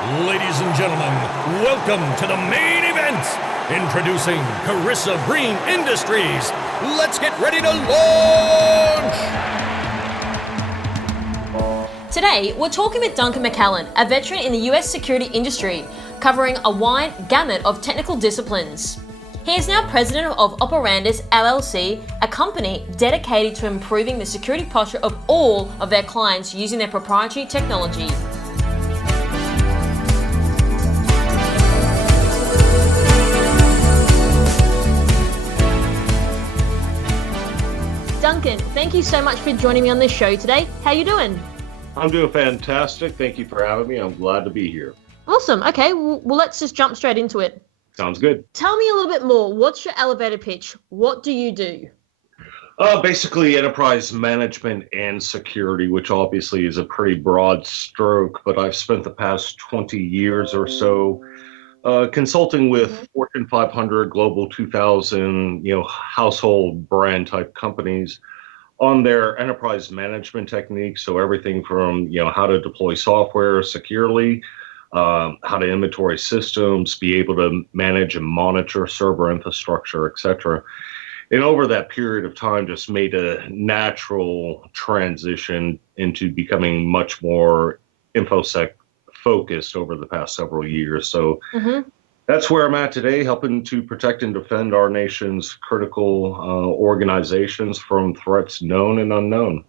Ladies and gentlemen, welcome to the main event. Introducing Carissa Green Industries. Let's get ready to launch! Today, we're talking with Duncan McAlynn, a veteran in the US security industry, covering a wide gamut of technical disciplines. He is now president of Operandus LLC, a company dedicated to improving the security posture of all of their clients using their proprietary technology. Duncan, thank you so much for joining me on this show today. How you doing? I'm doing fantastic. Thank you for having me. I'm glad to be here. Awesome. Okay, well, let's just jump straight into it. Sounds good. Tell me a little bit more. What's your elevator pitch? What do you do? Basically, enterprise management and security, which obviously is a pretty broad stroke, but I've spent the past 20 years or so consulting with Fortune 500, Global 2000, household brand type companies on their enterprise management techniques. So everything from, how to deploy software securely, how to inventory systems, be able to manage and monitor server infrastructure, et cetera. And over that period of time, just made a natural transition into becoming much more InfoSec focused over the past several years. So that's where I'm at today, helping to protect and defend our nation's critical organizations from threats known and unknown.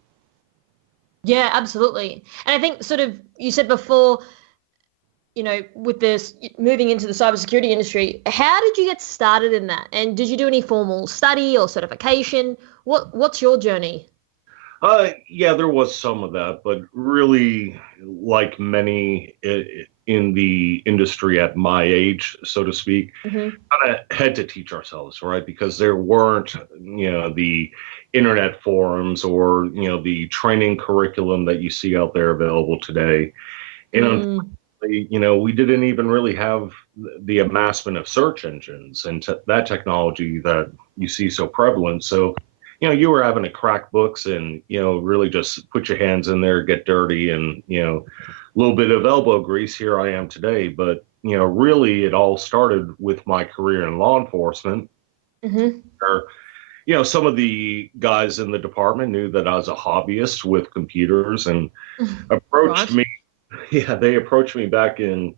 Yeah, absolutely. And I think you said before, with this moving into the cybersecurity industry, how did you get started in that? And did you do any formal study or certification? What's your journey? Yeah, there was some of that, but really, like many in the industry at my age, so to speak, kind of had to teach ourselves, right? Because there weren't, the internet forums or, the training curriculum that you see out there available today. And unfortunately, we didn't even really have the amassment of search engines and that technology that you see so prevalent. So, you were having to crack books and, really just put your hands in there, get dirty, and, a little bit of elbow grease. Here I am today. But, really it all started with my career in law enforcement. Where, some of the guys in the department knew that I was a hobbyist with computers and approached me. Yeah, they approached me back in,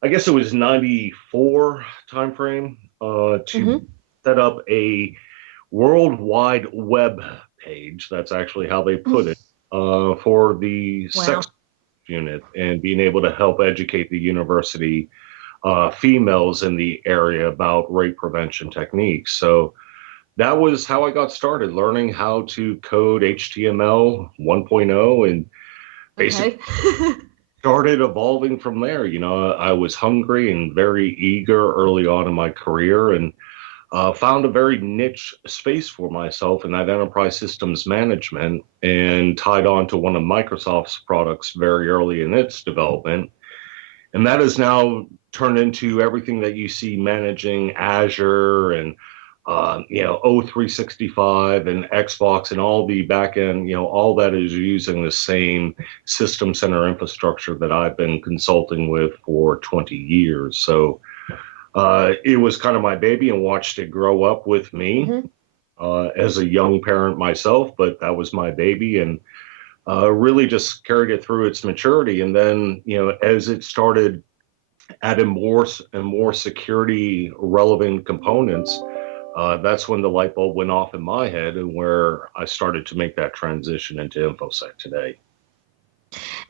I guess it was 94 timeframe to set up a World Wide Web page. That's actually how they put it, for the sex unit, and being able to help educate the university females in the area about rape prevention techniques. So that was how I got started, learning how to code HTML 1.0, and basically started evolving from there. I was hungry and very eager early on in my career, and found a very niche space for myself in that enterprise systems management, and tied on to one of Microsoft's products very early in its development. And that has now turned into everything that you see managing Azure and, O365 and Xbox and all the backend, all that is using the same system center infrastructure that I've been consulting with for 20 years. So it was kind of my baby, and watched it grow up with me as a young parent myself, but that was my baby, and really just carried it through its maturity. And then, as it started adding more and more security relevant components, that's when the light bulb went off in my head, and where I started to make that transition into InfoSec today.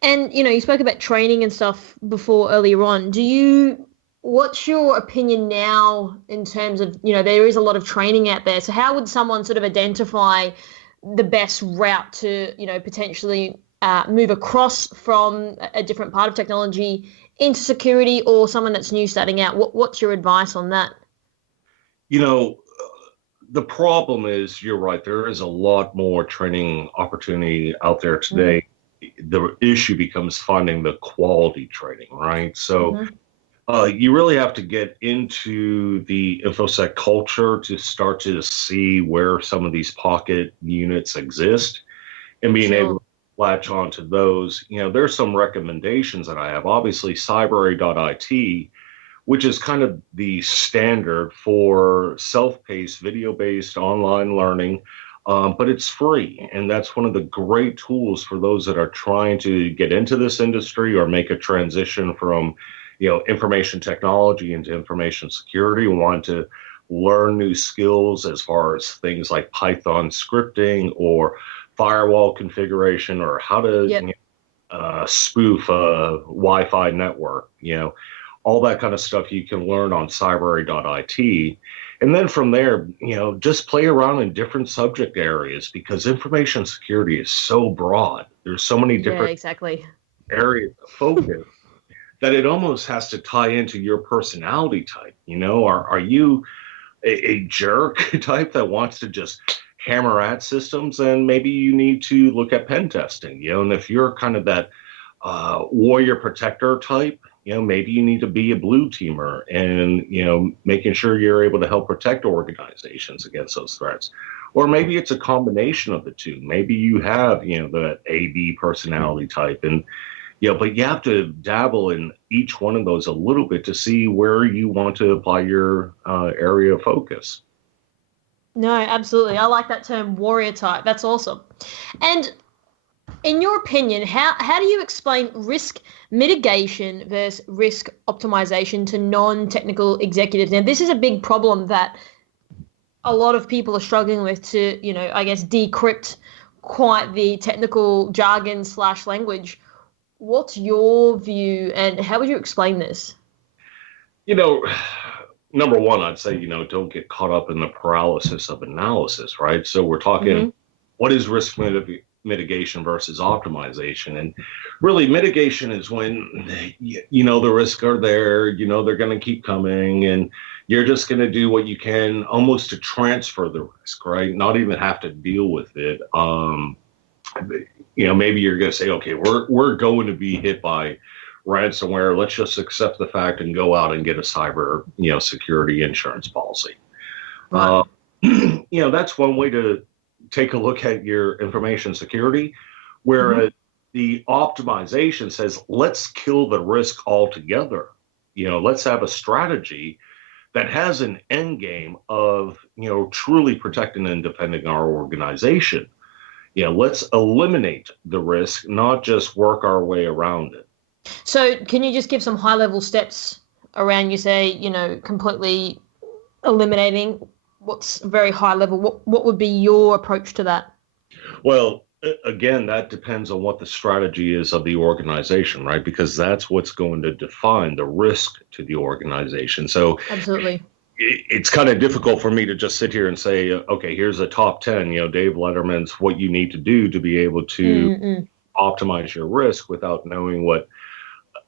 And, you spoke about training and stuff before earlier on. What's your opinion now in terms of, there is a lot of training out there. So how would someone sort of identify the best route to, potentially move across from a different part of technology into security, or someone that's new starting out? What's your advice on that? The problem is, you're right, there is a lot more training opportunity out there today. The issue becomes finding the quality training, right? So you really have to get into the InfoSec culture to start to see where some of these pocket units exist, and being able to latch onto those. There's some recommendations that I have. Obviously, cyber.it, which is kind of the standard for self-paced, video-based online learning, but it's free. And that's one of the great tools for those that are trying to get into this industry or make a transition from, information technology into information security, and want to learn new skills as far as things like Python scripting or firewall configuration, or how to spoof a Wi-Fi network, all that kind of stuff you can learn on cyber.it. And then from there, just play around in different subject areas, because information security is so broad. There's so many different areas of focus that it almost has to tie into your personality type. Are you a jerk type that wants to just hammer at systems? And maybe you need to look at pen testing, and if you're kind of that warrior protector type, maybe you need to be a blue teamer and, making sure you're able to help protect organizations against those threats. Or maybe it's a combination of the two. Maybe you have, the AB personality type, and, but you have to dabble in each one of those a little bit to see where you want to apply your area of focus. No, absolutely. I like that term, warrior type. That's awesome. And in your opinion, how do you explain risk mitigation versus risk optimization to non-technical executives? Now, this is a big problem that a lot of people are struggling with to, I guess, decrypt quite the technical jargon / language. What's your view, and how would you explain this? Number one, I'd say, don't get caught up in the paralysis of analysis, right? So we're talking, what is risk mitigation versus optimization? And really, mitigation is when, the risks are there, they're going to keep coming, and you're just going to do what you can almost to transfer the risk, right? Not even have to deal with it. Maybe you're going to say, okay, we're going to be hit by ransomware. Let's just accept the fact and go out and get a cyber, security insurance policy. Right. That's one way to take a look at your information security, where the optimization says, let's kill the risk altogether. Let's have a strategy that has an end game of, truly protecting and defending our organization. Let's eliminate the risk, not just work our way around it. So can you just give some high-level steps around, you say, completely eliminating? What's very high level? What would be your approach to that? Well, again, that depends on what the strategy is of the organization, right? Because that's what's going to define the risk to the organization. So absolutely, it's kind of difficult for me to just sit here and say, okay, here's a top 10, Dave Letterman's what you need to do to be able to optimize your risk, without knowing what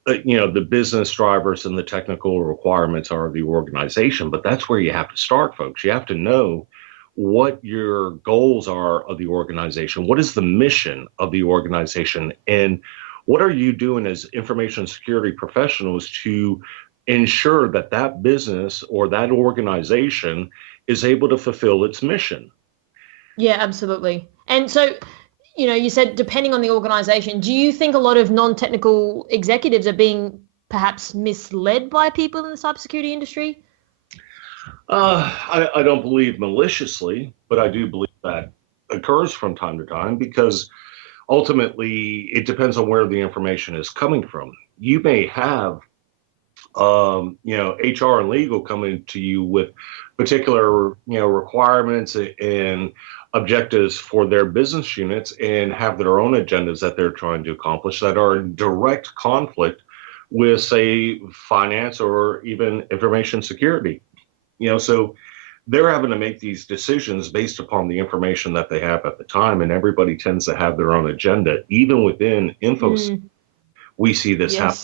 the business drivers and the technical requirements are of the organization. But that's where you have to start, folks. You have to know what your goals are of the organization. What is the mission of the organization? And what are you doing as information security professionals to ensure that that business or that organization is able to fulfill its mission? Yeah, absolutely. And so, you said depending on the organization, do you think a lot of non-technical executives are being perhaps misled by people in the cybersecurity industry? I don't believe maliciously, but I do believe that occurs from time to time, because ultimately it depends on where the information is coming from. You may have, HR and legal coming to you with particular, requirements and objectives for their business units, and have their own agendas that they're trying to accomplish that are in direct conflict with, say, finance or even information security. So they're having to make these decisions based upon the information that they have at the time, and everybody tends to have their own agenda. Even within InfoSec, we see this happen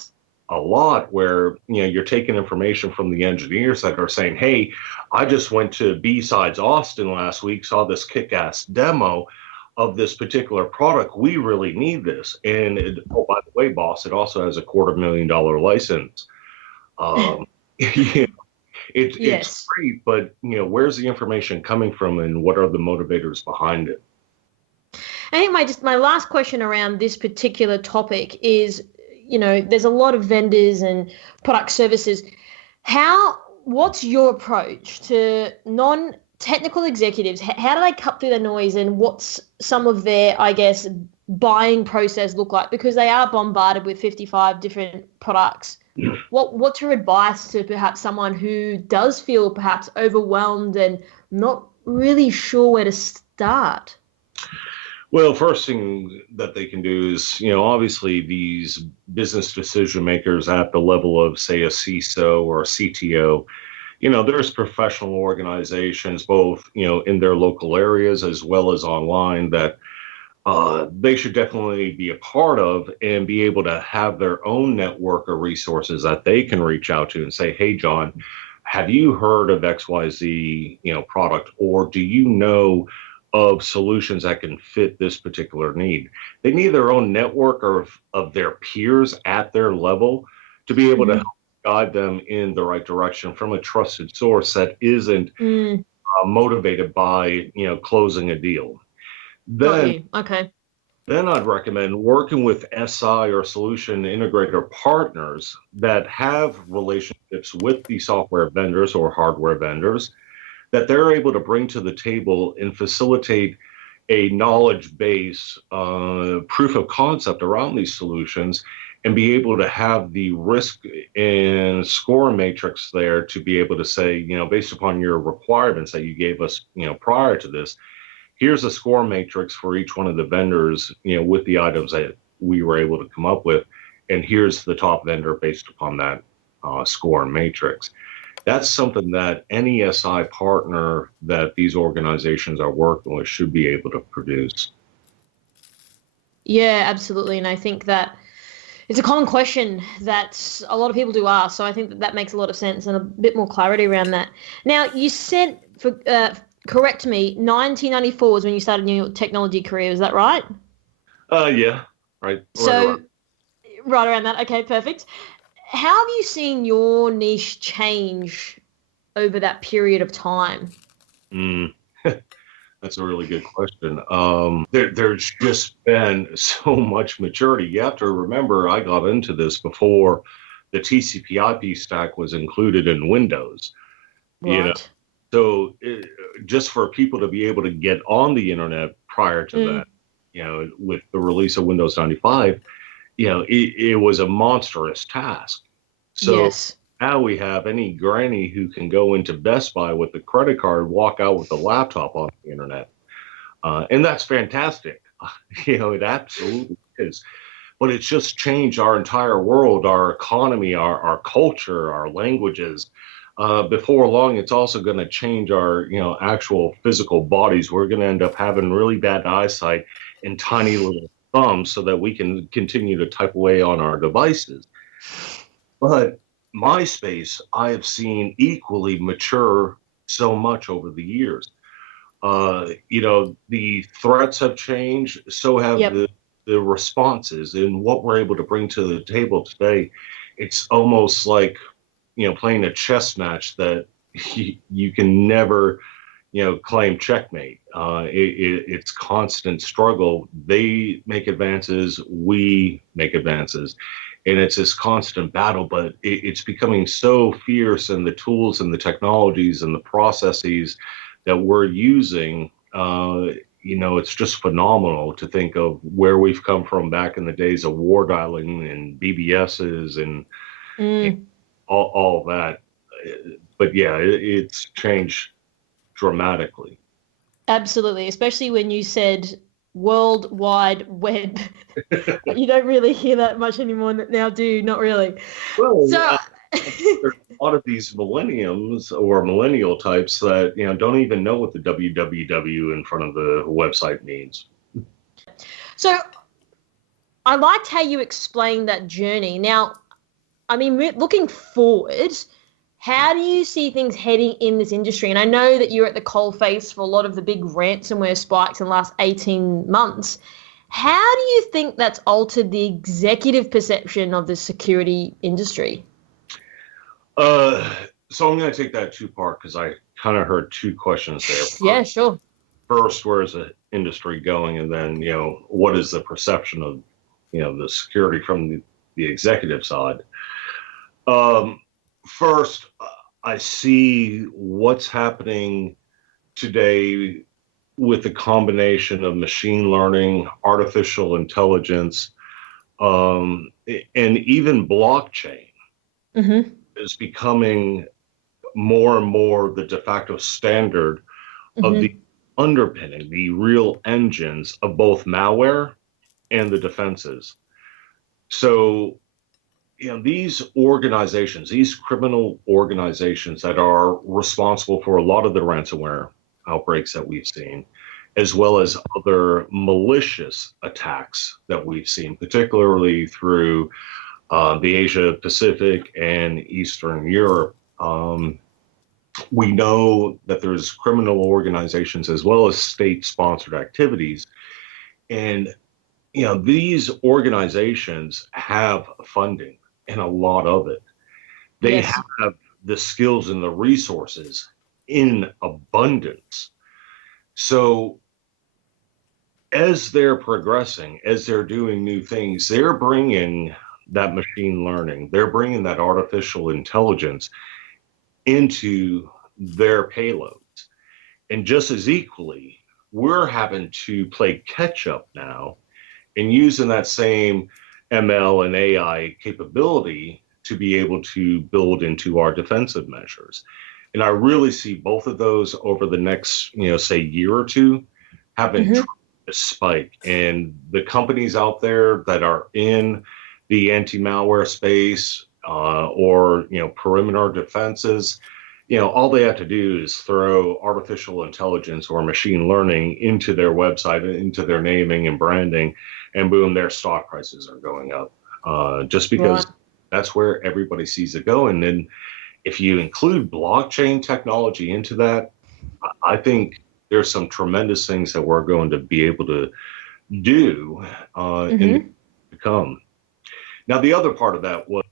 a lot, where you're taking information from the engineers that are saying, hey, I just went to B-Sides Austin last week, saw this kick-ass demo of this particular product. We really need this. And oh, by the way, boss, it also has a $250,000 license. It's great, but where's the information coming from, and what are the motivators behind it? I think my last question around this particular topic is, there's a lot of vendors and product services. What's your approach to non-technical executives? How do they cut through the noise, and what's some of their, I guess, buying process look like? Because they are bombarded with 55 different products. What's your advice to perhaps someone who does feel perhaps overwhelmed and not really sure where to start? Well, first thing that they can do is, obviously these business decision makers at the level of, say, a CISO or a CTO, there's professional organizations, both, in their local areas as well as online, that they should definitely be a part of and be able to have their own network of resources that they can reach out to and say, hey, John, have you heard of XYZ, product, or do you know of solutions that can fit this particular need? They need their own network of their peers at their level to be able to help guide them in the right direction from a trusted source that isn't motivated by, closing a deal. Then I'd recommend working with SI or solution integrator partners that have relationships with the software vendors or hardware vendors that they're able to bring to the table and facilitate a knowledge base, proof of concept around these solutions, and be able to have the risk and score matrix there to be able to say, based upon your requirements that you gave us, prior to this, here's a score matrix for each one of the vendors, with the items that we were able to come up with, and here's the top vendor based upon that score matrix. That's something that any SI partner that these organizations are working with should be able to produce. Yeah, absolutely. And I think that it's a common question that a lot of people do ask. So I think that makes a lot of sense and a bit more clarity around that. Now, you said, correct me, 1994 was when you started your technology career. Is that right? Yeah, right. So right around that. Okay, perfect. How have you seen your niche change over that period of time? That's a really good question. There's just been so much maturity. You have to remember, I got into this before the TCP/IP stack was included in Windows. Right. So just for people to be able to get on the internet prior to that, with the release of Windows 95, it was a monstrous task. So yes. Now we have any granny who can go into Best Buy with a credit card, walk out with a laptop on the internet. And that's fantastic. It absolutely is. But it's just changed our entire world, our economy, our culture, our languages. Before long, it's also going to change our, actual physical bodies. We're going to end up having really bad eyesight and tiny little thumbs so that we can continue to type away on our devices. But MySpace, I have seen equally mature so much over the years. The threats have changed, so have the responses, and what we're able to bring to the table today. It's almost like, playing a chess match that you can never, claim checkmate. It's constant struggle. They make advances, we make advances. And it's this constant battle, but it's becoming so fierce, and the tools and the technologies and the processes that we're using, it's just phenomenal to think of where we've come from back in the days of war dialing and BBSs and all that. But yeah, it's changed dramatically. Absolutely, especially when you said World Wide Web. You don't really hear that much anymore now, do you? Not really. Well, so there's a lot of these millennials or millennial types that don't even know what the www in front of the website means. So I liked how you explained that journey. Now, I mean, looking forward, how do you see things heading in this industry? And I know that you're at the coalface for a lot of the big ransomware spikes in the last 18 months. How do you think that's altered the executive perception of the security industry? So I'm going to take that two-part because I kind of heard two questions there. Yeah, sure. first, where is the industry going? And then, what is the perception of, the security from the executive side? First, I see what's happening today with the combination of machine learning, artificial intelligence, and even blockchain is becoming more and more the de facto standard of the underpinning, the real engines of both malware and the defenses. So, these organizations, these criminal organizations that are responsible for a lot of the ransomware outbreaks that we've seen, as well as other malicious attacks that we've seen, particularly through the Asia Pacific and Eastern Europe. We know that there's criminal organizations as well as state-sponsored activities. And, these organizations have funding, and a lot of it. They have the skills and the resources in abundance. So as they're progressing, as they're doing new things, they're bringing that machine learning, they're bringing that artificial intelligence into their payloads. And just as equally, we're having to play catch up now and using that same ML and AI capability to be able to build into our defensive measures. And I really see both of those over the next, say year or two, having a spike. And the companies out there that are in the anti-malware space or, perimeter defenses, all they have to do is throw artificial intelligence or machine learning into their website, into their naming and branding, and boom, their stock prices are going up. Just because that's where everybody sees it going. And if you include blockchain technology into that, I think there's some tremendous things that we're going to be able to do in the come. Now, the other part of that was,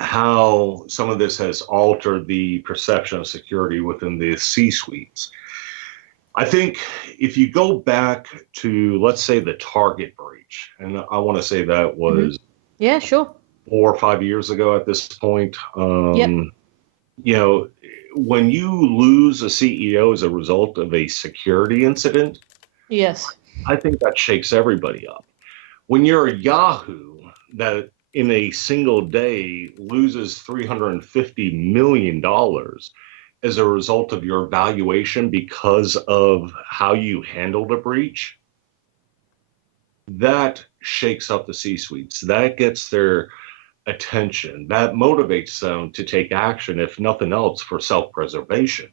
how some of this has altered the perception of security within the C-suites. I think if you go back to, let's say, the Target breach, and I want to say that was 4 or 5 years ago at this point. When you lose a CEO as a result of a security incident, I think that shakes everybody up. When you're a Yahoo that in a single day loses $350 million as a result of your valuation because of how you handled a breach, that shakes up the C-suites. That gets their attention. That motivates them to take action, if nothing else, for self-preservation.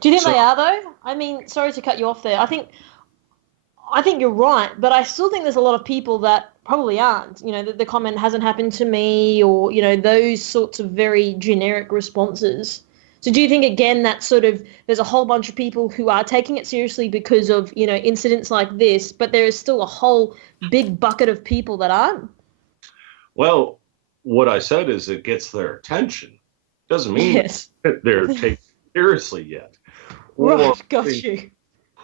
Do you think they are, though? I mean, sorry to cut you off there. I think you're right, but I still think there's a lot of people that probably aren't. The comment hasn't happened to me, or, those sorts of very generic responses. So do you think, again, that sort of there's a whole bunch of people who are taking it seriously because of, incidents like this, but there is still a whole big bucket of people that aren't? Well, what I said is it gets their attention. Doesn't mean they're taken seriously yet. Right, got you.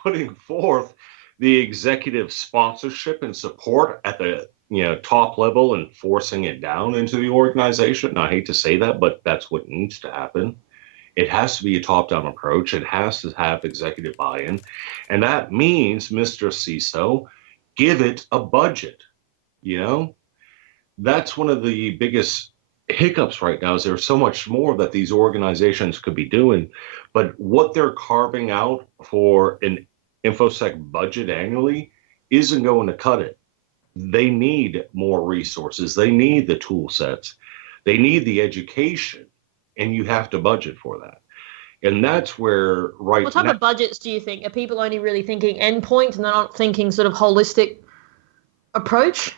Putting forth the executive sponsorship and support at the top level and forcing it down into the organization. And I hate to say that, but that's what needs to happen. It has to be a top-down approach. It has to have executive buy-in. And that means, Mr. CISO, give it a budget. That's one of the biggest hiccups right now, is there's so much more that these organizations could be doing. But what they're carving out for an InfoSec budget annually isn't going to cut it. They need more resources. They need the tool sets. They need the education, and you have to budget for that. And that's where What type of budgets do you think? Are people only really thinking endpoint and they're not thinking sort of holistic approach?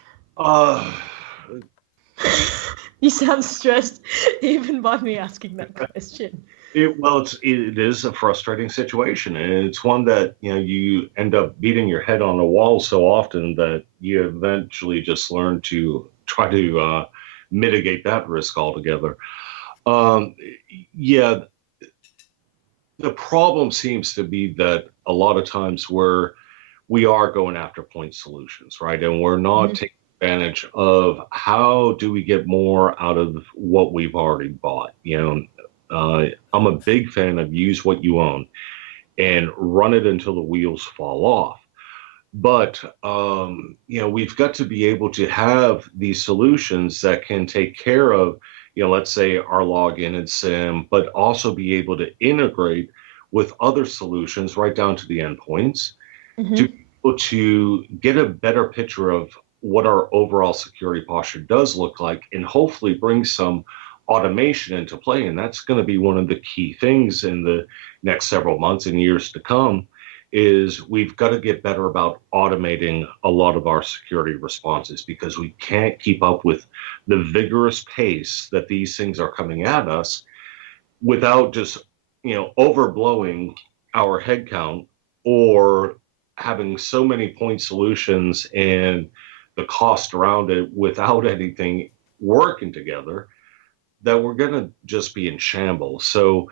You sound stressed even by me asking that question. It is a frustrating situation, and it's one that you end up beating your head on the wall so often that you eventually just learn to try to The problem seems to be that a lot of times where we are going after point solutions, right? And we're not taking advantage of how do we get more out of what we've already bought. I'm a big fan of use what you own and run it until the wheels fall off. But, we've got to be able to have these solutions that can take care of, let's say our login and SIM, but also be able to integrate with other solutions right down to the endpoints to be able to get a better picture of what our overall security posture does look like and hopefully bring some automation into play. And that's going to be one of the key things in the next several months and years to come is we've got to get better about automating a lot of our security responses because we can't keep up with the vigorous pace that these things are coming at us without just, overblowing our headcount or having so many point solutions and the cost around it without anything working together that we're going to just be in shambles. So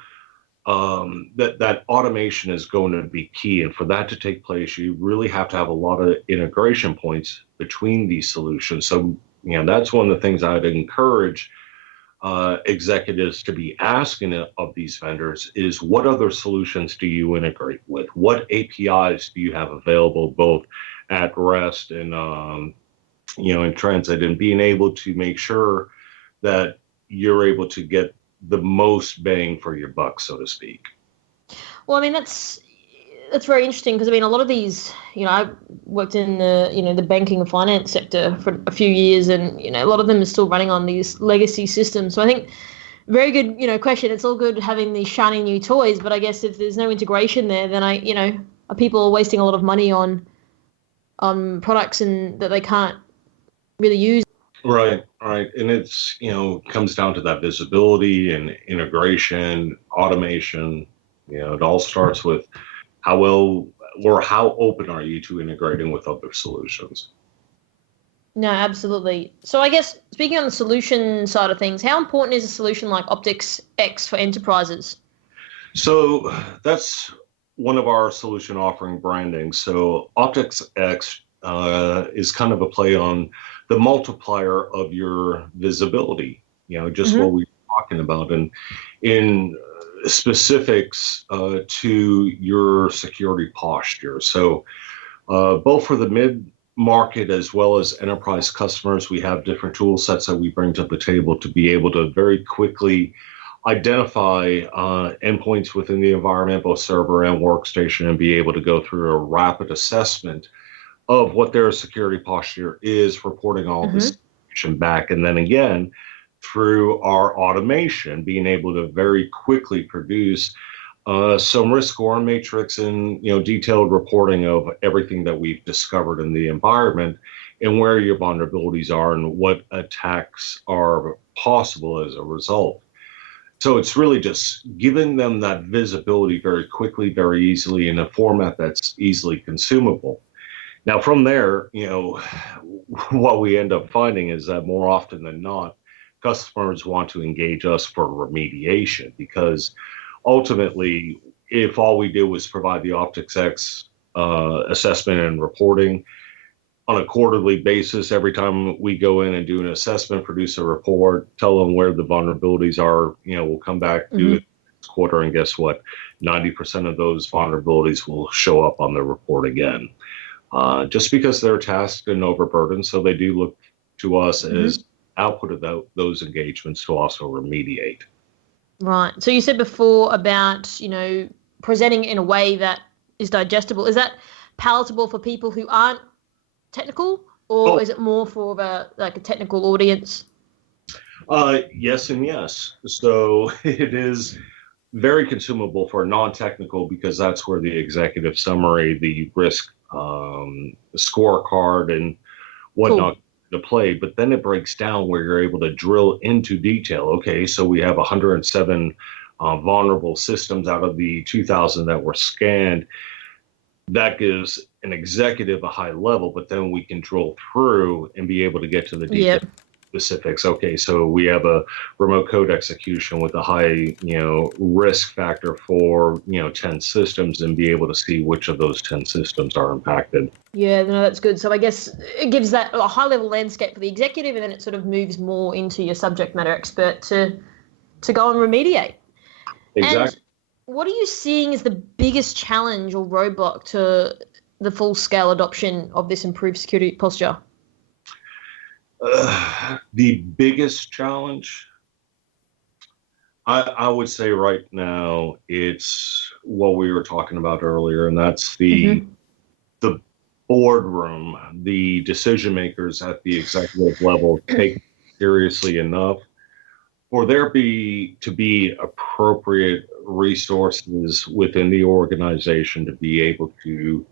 that automation is going to be key. And for that to take place, you really have to have a lot of integration points between these solutions. So, that's one of the things I'd encourage executives to be asking of these vendors is what other solutions do you integrate with? What APIs do you have available both at rest and, in transit, and being able to make sure that you're able to get the most bang for your buck, so to speak. Well, I mean, that's very interesting because, a lot of these, I worked in the banking and finance sector for a few years and, a lot of them are still running on these legacy systems. So I think very good, question. It's all good having these shiny new toys, but I guess if there's no integration there, then are people wasting a lot of money on products and that they can't really use. Right. And it's, comes down to that visibility and integration, automation. It all starts with how well or how open are you to integrating with other solutions? No, absolutely. So I guess speaking on the solution side of things, how important is a solution like Optics X for enterprises? So that's one of our solution offering branding. So Optics X is kind of a play on the multiplier of your visibility, just what we were talking about. And in specifics to your security posture. So both for the mid-market as well as enterprise customers, we have different tool sets that we bring to the table to be able to very quickly identify endpoints within the environment, both server and workstation, and be able to go through a rapid assessment of what their security posture is, reporting all this information back. And then again, through our automation, being able to very quickly produce some risk score matrix and detailed reporting of everything that we've discovered in the environment and where your vulnerabilities are and what attacks are possible as a result. So it's really just giving them that visibility very quickly, very easily in a format that's easily consumable. Now, from there, what we end up finding is that more often than not, customers want to engage us for remediation because ultimately, if all we do was provide the Optics X assessment and reporting on a quarterly basis, every time we go in and do an assessment, produce a report, tell them where the vulnerabilities are, we'll come back, do it next quarter, and guess what? 90% of those vulnerabilities will show up on the report again. Just because they're tasked and overburdened, so they do look to us as output of those engagements to also remediate. Right. So you said before about, presenting in a way that is digestible. Is that palatable for people who aren't technical, or is it more for a technical audience? Yes and yes. So it is very consumable for non-technical because that's where the executive summary, the risk scorecard and whatnot to play, but then it breaks down where you're able to drill into detail. Okay, so we have 107 vulnerable systems out of the 2,000 that were scanned. That gives an executive a high level, but then we can drill through and be able to get to the detail. specifics. Okay, so we have a remote code execution with a high, risk factor for, 10 systems, and be able to see which of those 10 systems are impacted. Yeah, no, that's good. So I guess it gives that a high level landscape for the executive, and then it sort of moves more into your subject matter expert to go and remediate. Exactly. And what are you seeing as the biggest challenge or roadblock to the full scale adoption of this improved security posture? The biggest challenge, I would say right now, it's what we were talking about earlier, and that's the boardroom, the decision makers at the executive level take seriously enough for there to be appropriate resources within the organization to be able to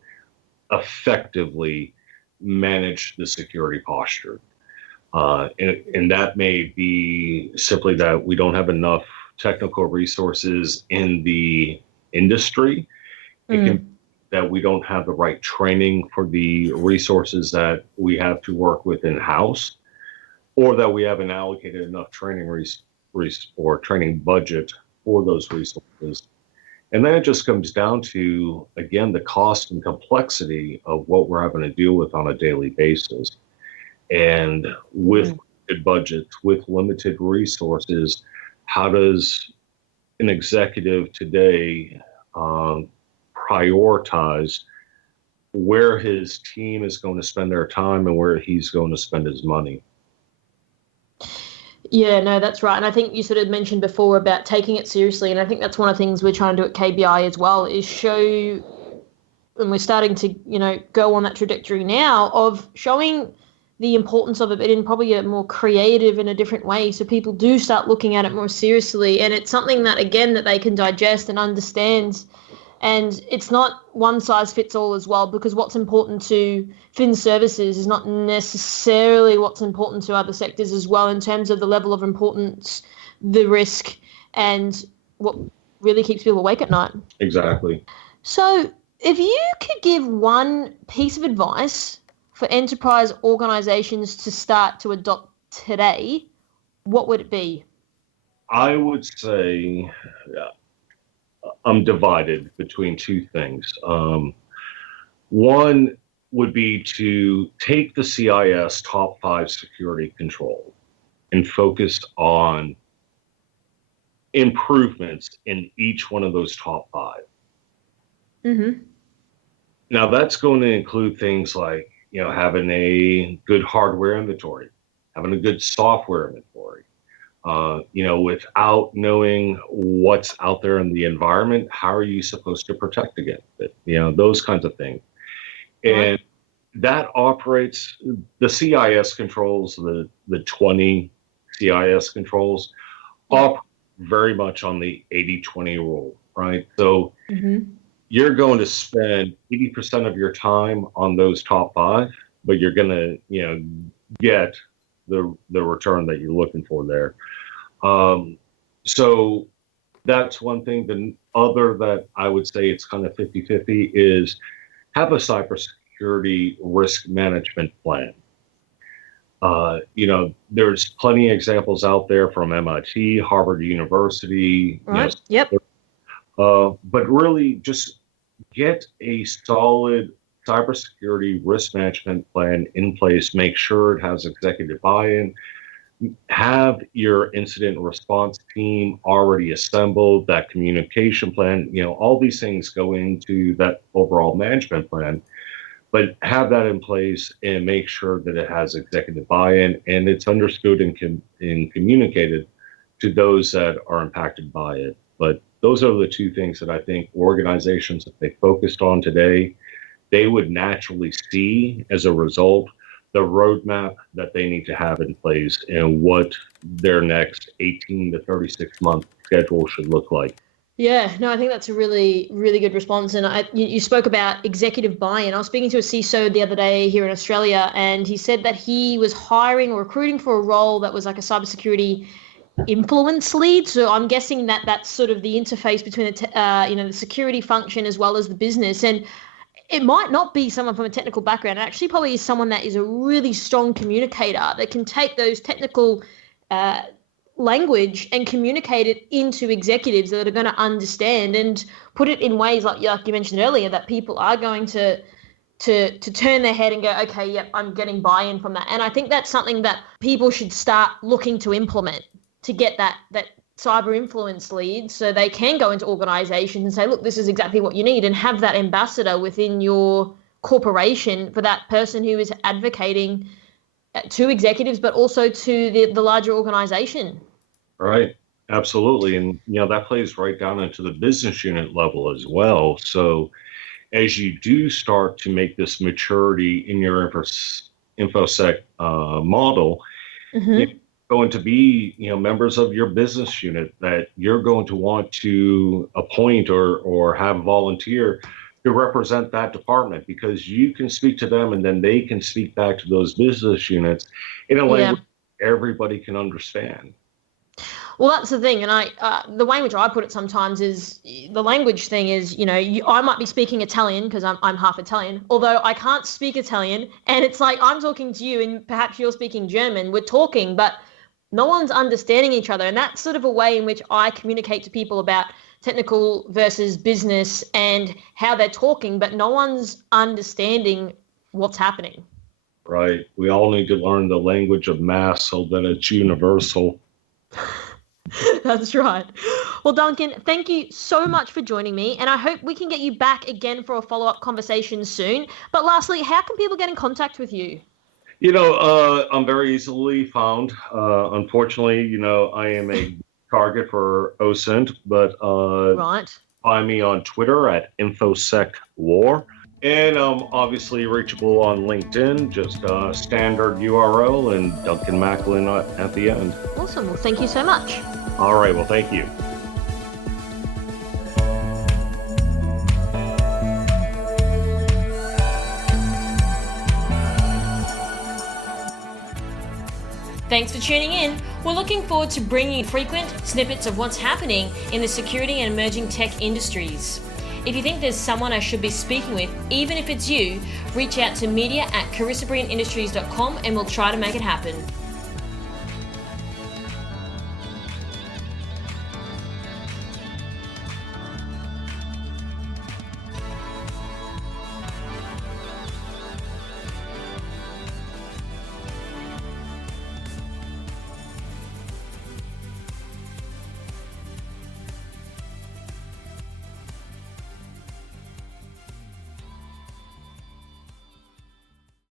effectively manage the security posture. And that may be simply that we don't have enough technical resources in the industry. It can be that we don't have the right training for the resources that we have to work with in-house, or that we haven't allocated enough training or training budget for those resources. And then it just comes down to, again, the cost and complexity of what we're having to deal with on a daily basis. And with limited budgets, with limited resources, how does an executive today prioritize where his team is going to spend their time and where he's going to spend his money? Yeah, no, that's right. And I think you sort of mentioned before about taking it seriously. And I think that's one of the things we're trying to do at KBI as well, is show, and we're starting to, go on that trajectory now of showing the importance of it, but in probably a more creative and a different way. So people do start looking at it more seriously. And it's something that, again, that they can digest and understand. And it's not one size fits all as well, because what's important to fin services is not necessarily what's important to other sectors as well, in terms of the level of importance, the risk, and what really keeps people awake at night. Exactly. So if you could give one piece of advice for enterprise organizations to start to adopt today, what would it be? I would say I'm divided between two things. One would be to take the CIS top 5 security control and focus on improvements in each one of those top 5. Mm-hmm. Now that's going to include things like, having a good hardware inventory, having a good software inventory. Without knowing what's out there in the environment, how are you supposed to protect against it? Those kinds of things. And that operates, the CIS controls, the 20 CIS controls, operate very much on the 80-20 rule, right? So you're going to spend 80% of your time on those top 5, but you're going to, get the return that you're looking for there. So that's one thing. The other that I would say it's kind of 50-50 is have a cybersecurity risk management plan. There's plenty of examples out there from MIT, Harvard University. Right. Yep. But really just get a solid cybersecurity risk management plan in place. Make sure it has executive buy-in. Have your incident response team already assembled, that communication plan, all these things go into that overall management plan, but have that in place and make sure that it has executive buy-in and it's understood and communicated to those that are impacted by it. But those are the two things that I think organizations, if they focused on today, they would naturally see as a result the roadmap that they need to have in place and what their next 18 to 36 month schedule should look like. Yeah, no, I think that's a really, really good response. And you spoke about executive buy-in. I was speaking to a CISO the other day here in Australia, and he said that he was hiring or recruiting for a role that was like a cybersecurity influence lead. So I'm guessing that that's sort of the interface between the security function as well as the business. And it might not be someone from a technical background. It actually probably is someone that is a really strong communicator that can take those technical language and communicate it into executives that are going to understand and put it in ways like you mentioned earlier, that people are going to turn their head and go, okay, yep, I'm getting buy-in from that. And I think that's something that people should start looking to implement to get that cyber influence lead, so they can go into organizations and say, look, this is exactly what you need, and have that ambassador within your corporation for that person who is advocating to executives, but also to the larger organization. Right. Absolutely. And, that plays right down into the business unit level as well. So as you do start to make this maturity in your InfoSec model, you're going to be, members of your business unit that you're going to want to appoint or have volunteer to represent that department, because you can speak to them and then they can speak back to those business units in a language everybody can understand. Well, that's the thing. And the way in which I put it sometimes is the language thing is, I might be speaking Italian because I'm half Italian, although I can't speak Italian. And it's like, I'm talking to you and perhaps you're speaking German. We're talking, but no one's understanding each other. And that's sort of a way in which I communicate to people about technical versus business and how they're talking, but no one's understanding what's happening. Right. We all need to learn the language of mass so that it's universal. That's right. Well, Duncan, thank you so much for joining me, and I hope we can get you back again for a follow-up conversation soon. But lastly, how can people get in contact with you? I'm very easily found. Unfortunately, I am a target for OSINT, but right. Find me on Twitter at InfoSecWar. And I'm obviously reachable on LinkedIn, just standard URL and Duncan McAlynn at the end. Awesome. Well, thank you so much. All right. Well, thank you. Thanks for tuning in. We're looking forward to bringing you frequent snippets of what's happening in the security and emerging tech industries. If you think there's someone I should be speaking with, even if it's you, reach out to media@carissabrianindustries.com and we'll try to make it happen.